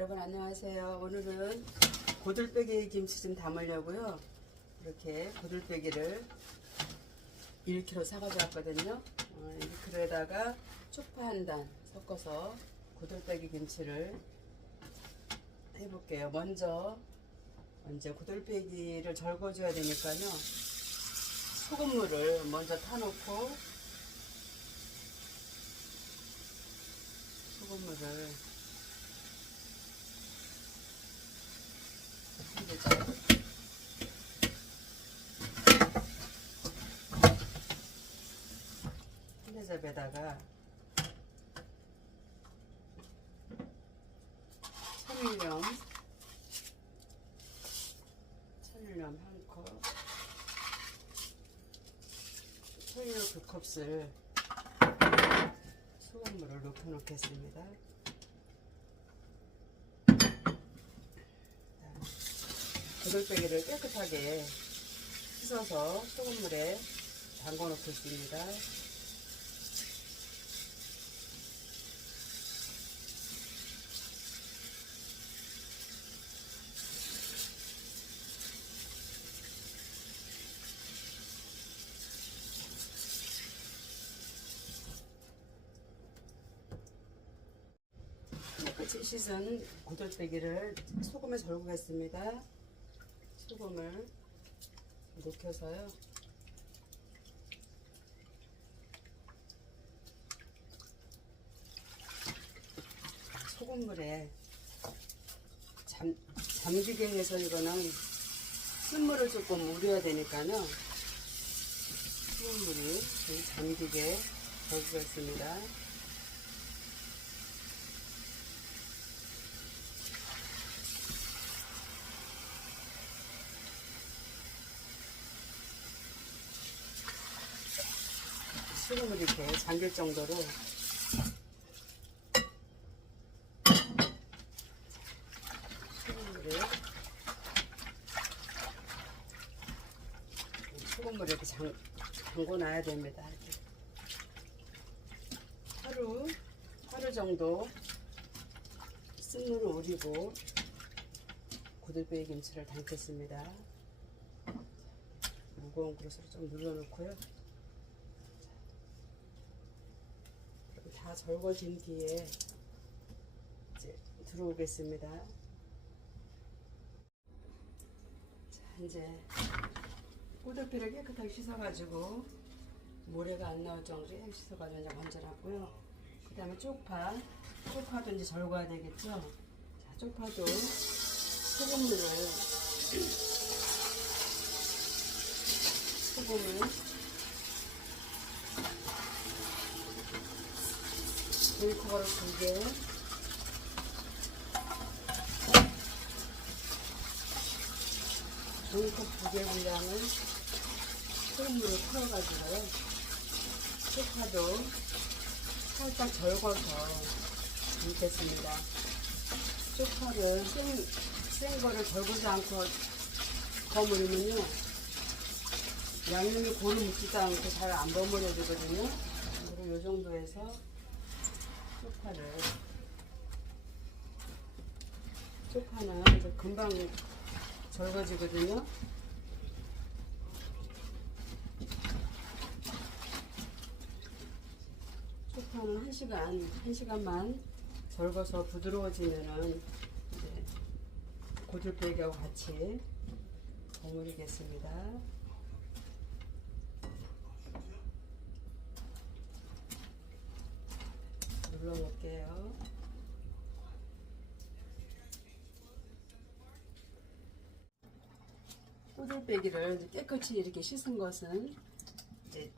여러분 안녕하세요. 오늘은 고들빼기 김치 좀 담으려고요. 이렇게 고들빼기를 1kg 사가져 왔거든요. 어, 1kg에다가 쪽파 한 단 섞어서 고들빼기 김치를 해볼게요. 먼저 먼저 고들빼기를 절거줘야 되니까요. 소금물을 먼저 타놓고 소금물을 해보자. 휴대접에다가 천일염 천일염 한 컵, 천일염 두 컵을 소금물을 넣고 넣겠습니다. 고들빼기를 깨끗하게 씻어서 소금물에 담궈 놓겠습니다. 깨끗이 씻은 고들빼기를 소금에 절구겠습니다. 소금을 녹여서요. 소금물에 잠, 잠기게 해서 이거는 쓴물을 조금 우려야 되니까요. 소금물이 좀 잠기게 절구겠습니다. 소금을 이렇게 잠길 정도로 소금물을 소금물 이렇게 잠, 담궈 놔야 됩니다. 하루 하루 정도 쓴물을 우리고 고들빼기 김치를 담겠습니다. 무거운 그릇으로 좀 눌러놓고요. 다 절거진 뒤에 이제 들어오겠습니다. 자, 이제 꼬들피를 깨끗하게 씻어가지고 모래가 안 나올 정도로 씻어가지고 이제 건져놨고요. 그 다음에 쪽파, 쪽파도 이제 절거야 되겠죠. 자, 쪽파도 소금물을 소금을 물컵으로 두 개. 물컵 두개 분량을 소금물을 풀어가지고요. 쪽파도 살짝 절거서 담겠습니다. 쪽파를 센, 센 거를 절구지 않고 버무리면요. 양념이 고루 묻지도 않고 잘 안 버무려지거든요. 그리고 이 정도에서 쪽파를 쪽파는 이제 금방 절거지거든요. 쪽파는 한 시간 한 시간만 절거서 부드러워지면은 고들빼기하고 같이 버무리겠습니다. 눌러 놓을게요. 꼬들빼기를 깨끗이 이렇게 씻은 것은 이제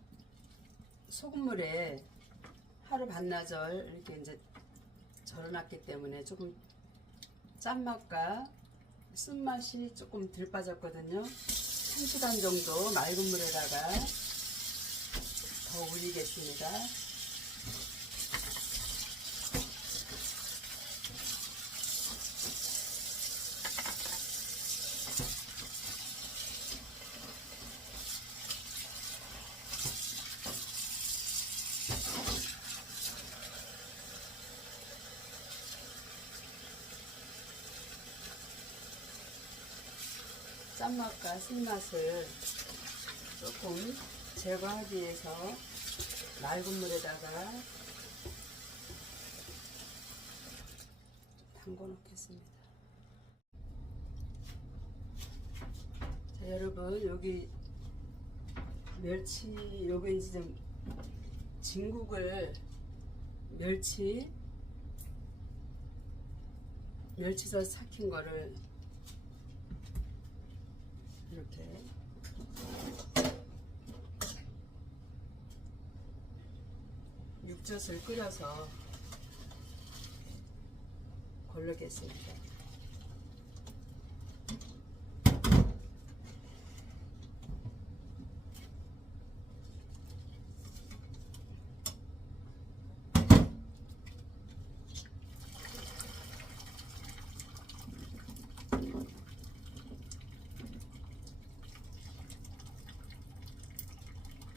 소금물에 하루 반나절 이렇게 이제 절여놨기 때문에 조금 짠맛과 쓴맛이 조금 덜 빠졌거든요. 1시간 정도 맑은 물에다가 더 올리겠습니다. 짠맛과 신맛을 조금 제거하기 위해서 맑은 물에다가 담궈 놓겠습니다. 자, 여러분 여기 멸치 요거 이제 좀 진국을 멸치 멸치젓 삭힌 거를 이렇게 육젓을 끓여서 걸르겠습니다.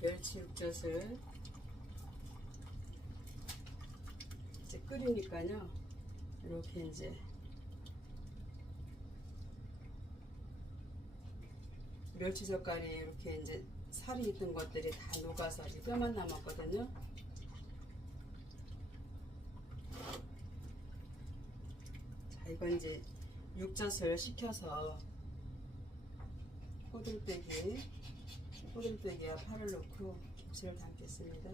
멸치 육젓을 이제 끓이니까요. 이렇게 이제 멸치 젓갈이 이렇게 이제 살이 있던 것들이 다 녹아서 이제 뼈만 남았거든요. 자, 이건 이제 육젓을 식혀서 호들빼기 호들빼기와 파를 넣고 김치를 담겠습니다.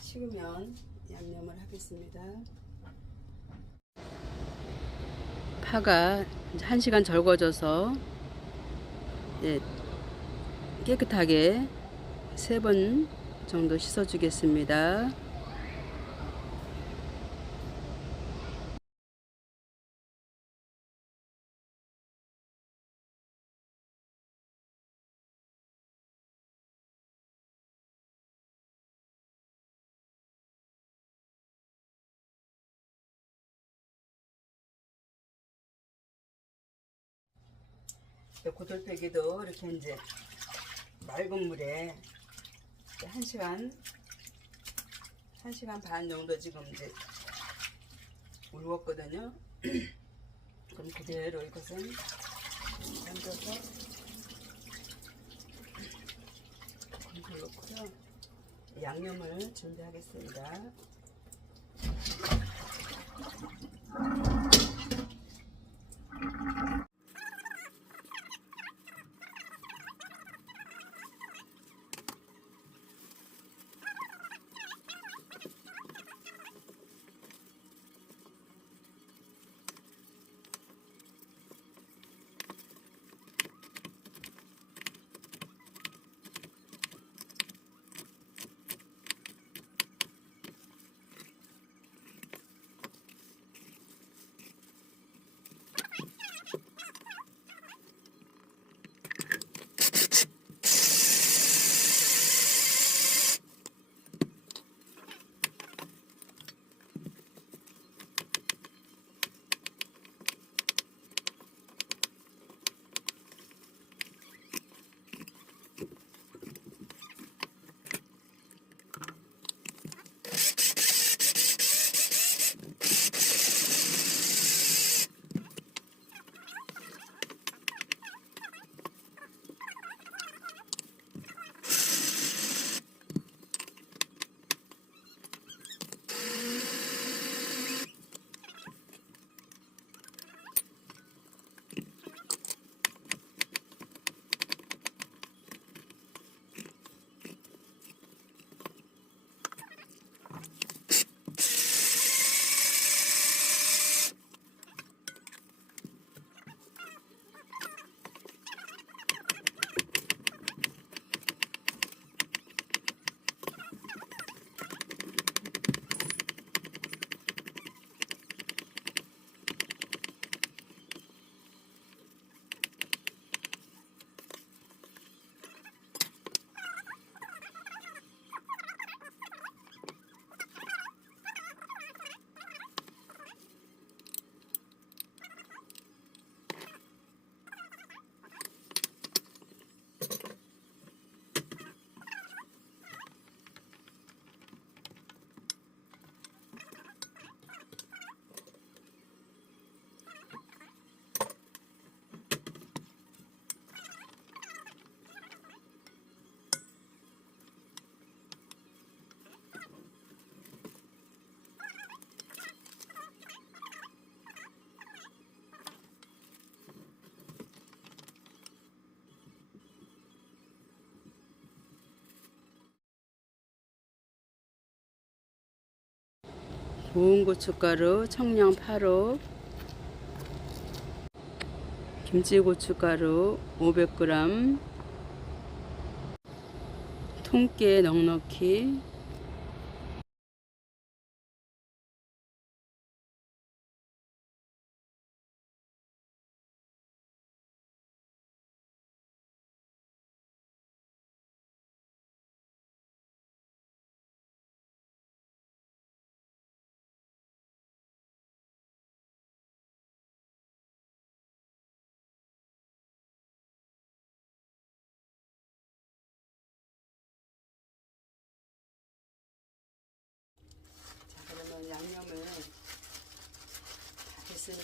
식으면 양념을 하겠습니다. 파가 한 시간 절거져서 예, 깨끗하게 세 번 정도 씻어주겠습니다. 고돌빼기도 이렇게 이제 맑은 물에 한 시간 한 시간 반 정도 지금 이제 울었거든요. 그럼 그대로 이것은 얹어서 건져 놓고요. 양념을 준비하겠습니다. 고운 고춧가루, 청양 8호, 김치 고춧가루 500g, 통깨 넉넉히,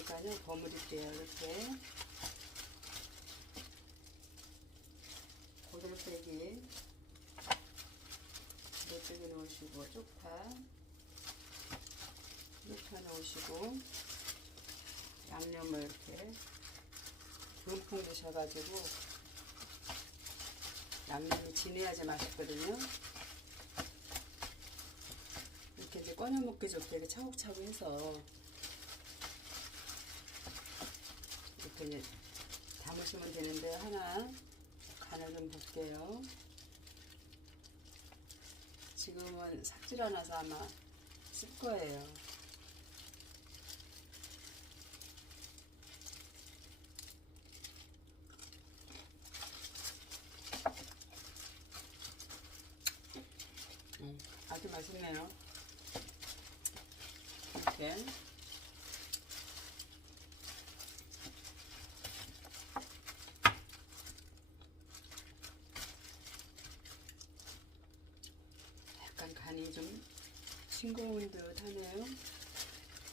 됐으니까요. 버무릴게요. 이렇게. 고들빼기. 고들빼기 넣으시고, 쪽파. 쪽파 넣으시고, 양념을 이렇게 듬뿍 넣으셔가지고, 양념이 진해야지 맛있거든요. 이렇게 이제 꺼내 먹기 좋게 이렇게 차곡차곡 해서 이제 담으시면 되는데 하나 간을 좀 볼게요. 지금은 삭질 않아서 아마 쓸 거예요. 음, 아주 맛있네요. 이렇게 약간 간이 좀 싱거운 듯 하네요.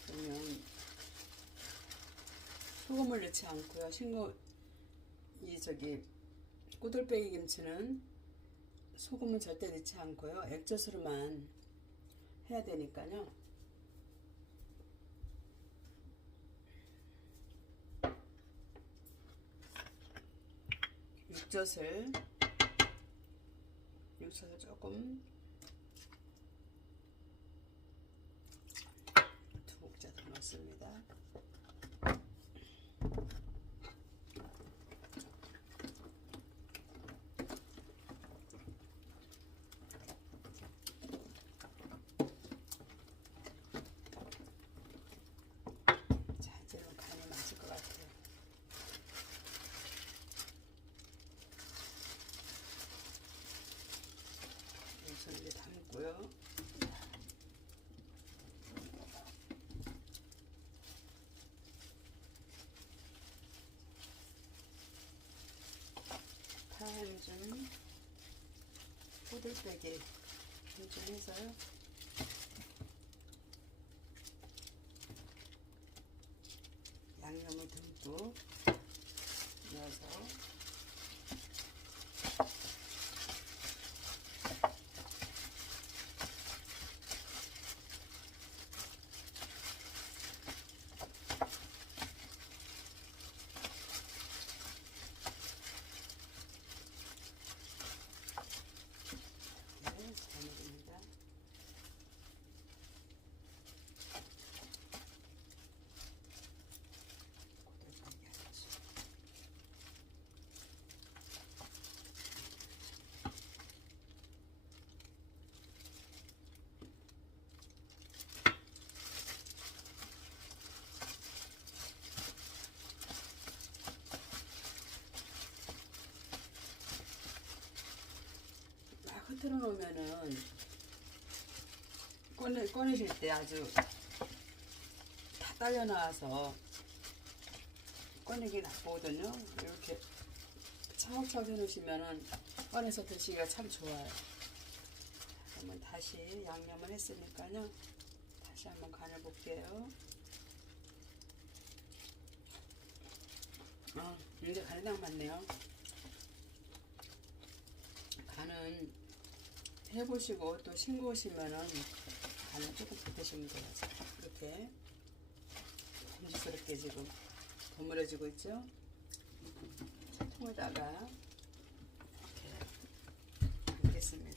그러면 소금을 넣지 않고요. 싱거 이 저기 꼬들빼기 김치는 소금은 절대 넣지 않고요. 액젓으로만 해야 되니까요. 육젓을 육젓을 조금 두 국자 더 넣습니다. 자, 이제는 간이 맞을 것 같아요. 우선 이제 담고요. 파햄 호들빼기 좀 해서요. 양념을 듬뿍 넣어서 네, 잘 먹습니다. 고들빼기 하나씩. 막 흐트러 놓으면은 꺼내, 꺼내실 때 아주 다 딸려 나와서 꺼내기 나쁘거든요. 이렇게 차곡차곡 해놓으시면은 꺼내서 드시기가 참 좋아요. 그러면 다시 양념을 했으니까요. 다시 한번 간을 볼게요. 아, 이제 간이 딱 맞네요. 간은 해보시고 또 싱거우시면은 간을 조금 보태시면 돼요. 자, 이렇게 금지스럽게 지금 버무려지고 있죠. 자, 통에다가 이렇게 담겠습니다.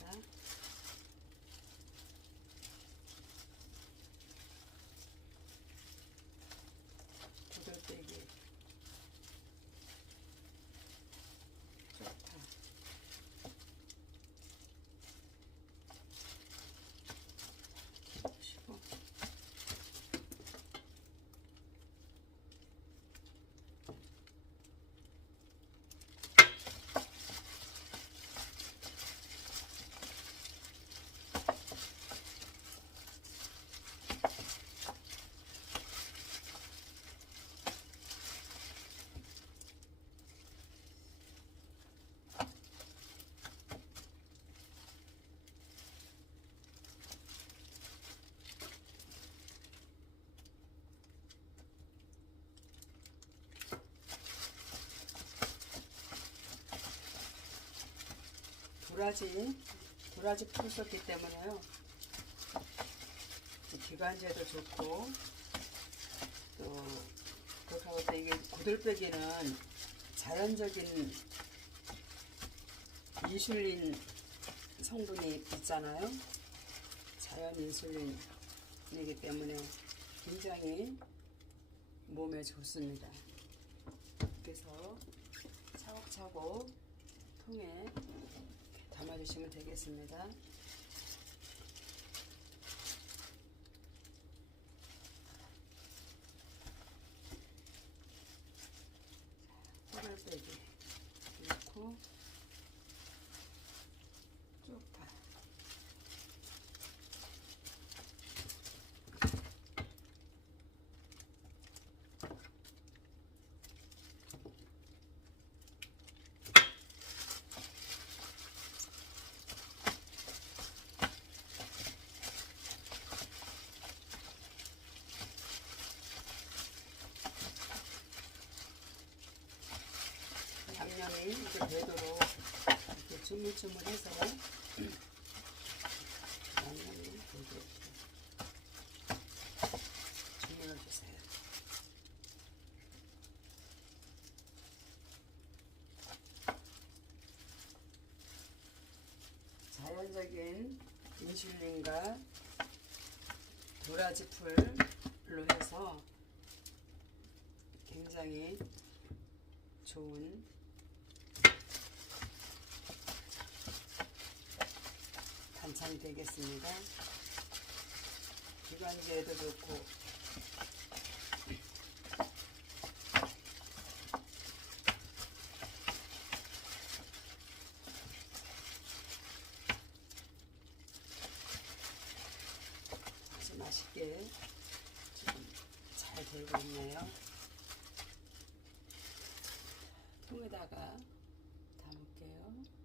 도라지 도라지 풀 썼기 때문에요. 기관지에도 좋고 또 그렇다고 또 이게 고들빼기는 자연적인 인슐린 성분이 있잖아요. 자연 인슐린이기 때문에 굉장히 몸에 좋습니다. 그래서 차곡차곡 통에 담아주시면 되겠습니다. 꿀을 빼기 넣고 쪽파 양념이 이렇게 되도록 되게 주물러 주세요. 자연적인 인슐린과 도라지 풀로 해서 굉장히 좋은 반찬이 되겠습니다. 기관지에도 좋고 아주 맛있게 지금 잘 되고 있네요. 통에다가 담을게요.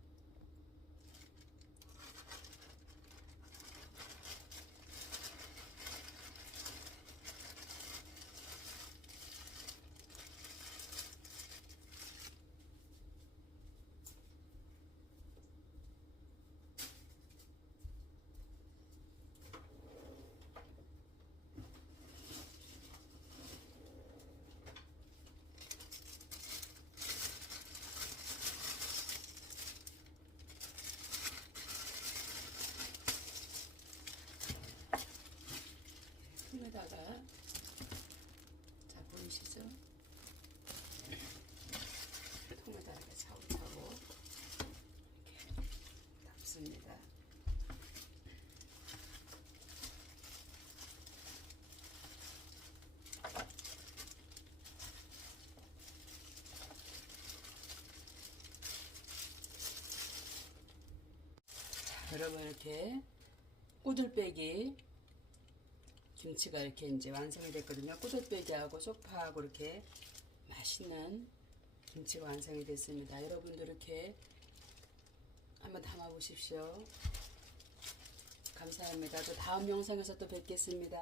통에다가 자 보이시죠? 통에다가 이렇게 차곡차곡 이렇게 담습니다. 자, 여러분 이렇게 꼬들빼기 김치가 이렇게 이제 완성이 됐거든요. 꼬들빼기하고 쪽파하고 이렇게 맛있는 김치가 완성이 됐습니다. 여러분도 이렇게 한번 담아 보십시오. 감사합니다. 또 다음 영상에서 또 뵙겠습니다.